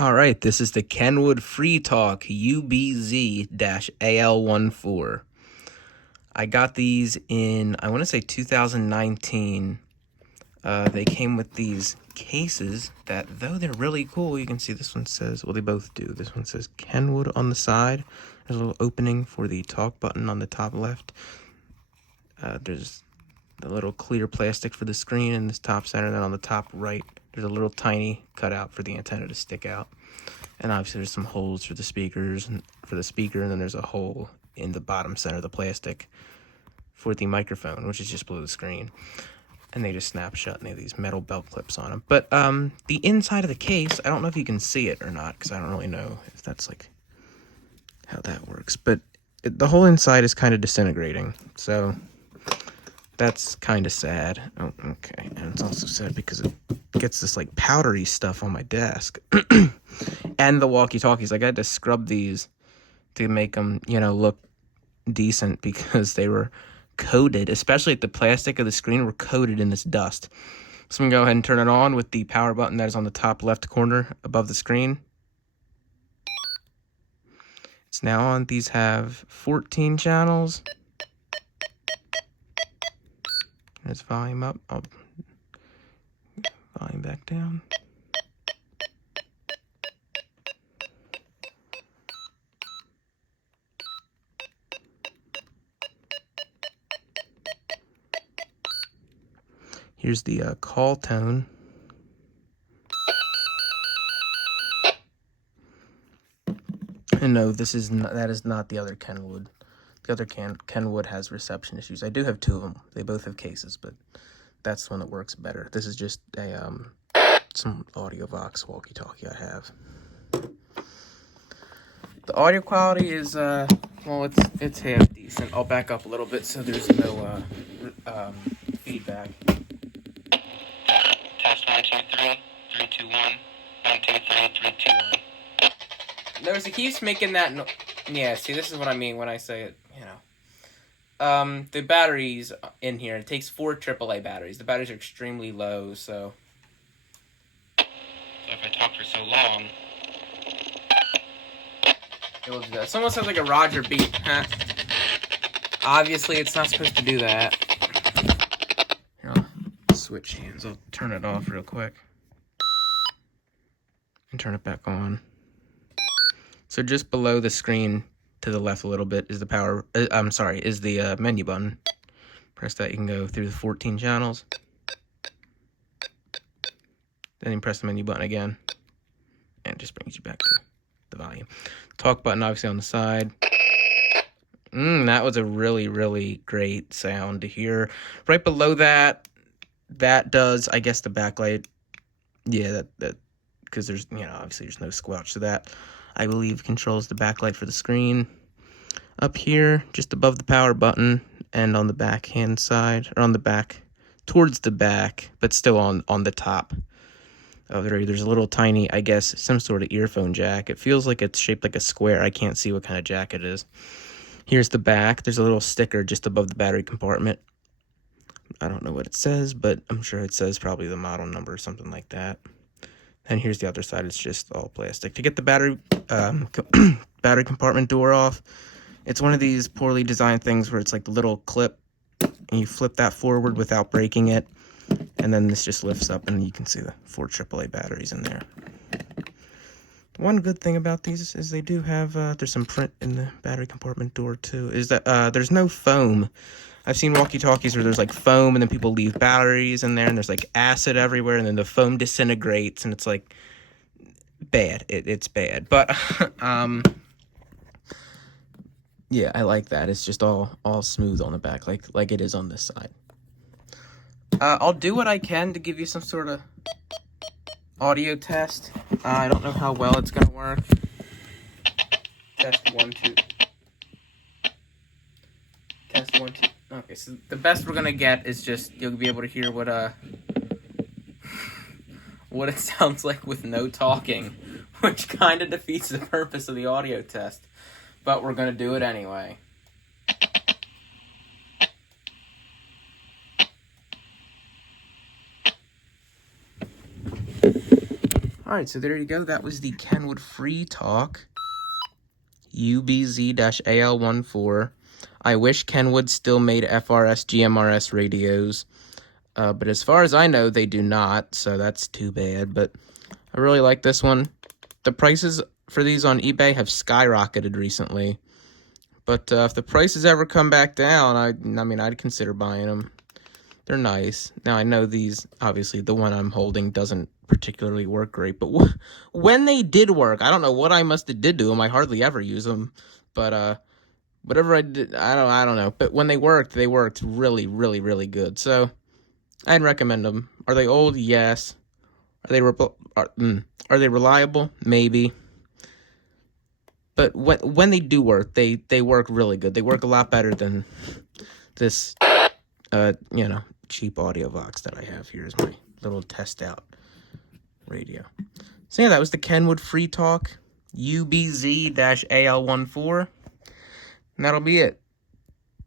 All right, this is the Kenwood Freetalk UBZ-AL14. I got these in, I want to say 2019. They came with these cases that, though they're really cool, you can see this one says, well, they both do. This one says Kenwood on the side. There's a little opening for the talk button on the top left. There's the little clear plastic for the screen in this top center. And then on the top right, there's a little tiny cutout for the antenna to stick out. And obviously there's some holes for the speakers and for the speaker, and then there's a hole in the bottom center of the plastic for the microphone, which is just below the screen. And they just snap shut, and they have these metal belt clips on them. But the inside of the case, I don't know if you can see it or not, because I don't really know if that's like how that works. But the whole inside is kind of disintegrating, so that's kind of sad. Oh, okay. And it's also sad because it gets this like powdery stuff on my desk. And the walkie-talkies, like I had to scrub these to make them, look decent, because they were coated, especially the plastic of the screen were coated in this dust. So I'm gonna go ahead and turn it on with the power button that is on the top left corner above the screen. It's now on. These have 14 channels. There's volume up. Volume back down. Here's the call tone. And no, that is not the other Kenwood. The other Kenwood has reception issues. I do have two of them. They both have cases, but that's the one that works better. This is just a some AudioVox walkie-talkie I have. The audio quality is well, it's half decent. I'll back up a little bit so there's no feedback. Test 1, 2, 3, 3, 2, 1, 1, 2, 3, 3, 2, 1. Notice it keeps making that yeah, see, this is what I mean when I say it, The batteries in here, it takes 4 AAA batteries. The batteries are extremely low, so if I talk for so long, it will do that. Someone sounds like a Roger beat, huh? Obviously, it's not supposed to do that. Here, I'll switch hands. I'll turn it off real quick and turn it back on. So just below the screen to the left a little bit is the power, is the menu button. Press that, you can go through the 14 channels. Then you press the menu button again, and it just brings you back to the volume. Talk button obviously on the side. That was a really, really great sound to hear. Right below that does, I guess, the backlight. Yeah, that because there's, obviously there's no squelch, so that, I believe, controls the backlight for the screen. Up here, just above the power button, and on the back hand side, or on the back, towards the back, but still on the top of it, there's a little tiny, I guess, some sort of earphone jack. It feels like it's shaped like a square. I can't see what kind of jack it is. Here's the back. There's a little sticker just above the battery compartment. I don't know what it says, but I'm sure it says probably the model number or something like that. And here's the other side. It's just all plastic. To get the battery battery compartment door off, it's one of these poorly designed things where it's like the little clip, and you flip that forward without breaking it, and then this just lifts up, and you can see the 4 AAA batteries in there. One good thing about these is they do have, there's some print in the battery compartment door too, is that there's no foam. I've seen walkie-talkies where there's like foam, and then people leave batteries in there, and there's like acid everywhere, and then the foam disintegrates, and it's like bad. It's bad. But yeah, I like that. It's just all smooth on the back, like it is on this side. I'll do what I can to give you some sort of audio test. I don't know how well it's gonna work. Test 1, 2. Test 1, 2. Okay, so the best we're gonna get is just, you'll be able to hear what it sounds like with no talking, which kind of defeats the purpose of the audio test. But we're gonna do it anyway. Alright, so there you go. That was the Kenwood Freetalk UBZ-AL14. I wish Kenwood still made FRS GMRS radios, but as far as I know, they do not, so that's too bad. But I really like this one. The prices for these on eBay have skyrocketed recently, but if the prices ever come back down, I mean, I'd consider buying them. They're nice. Now, I know these, obviously, the one I'm holding doesn't particularly work great, but when they did work, I don't know what I must have did to them. I hardly ever use them, but whatever I did, I don't know. But when they worked really, really, really good. So I'd recommend them. Are they old? Yes. Are they reliable? Maybe. But when they do work, they work really good. They work a lot better than this, cheap audio box that I have here is my little test out radio. So yeah, that was the Kenwood Freetalk UBZ-AL14. And that'll be it.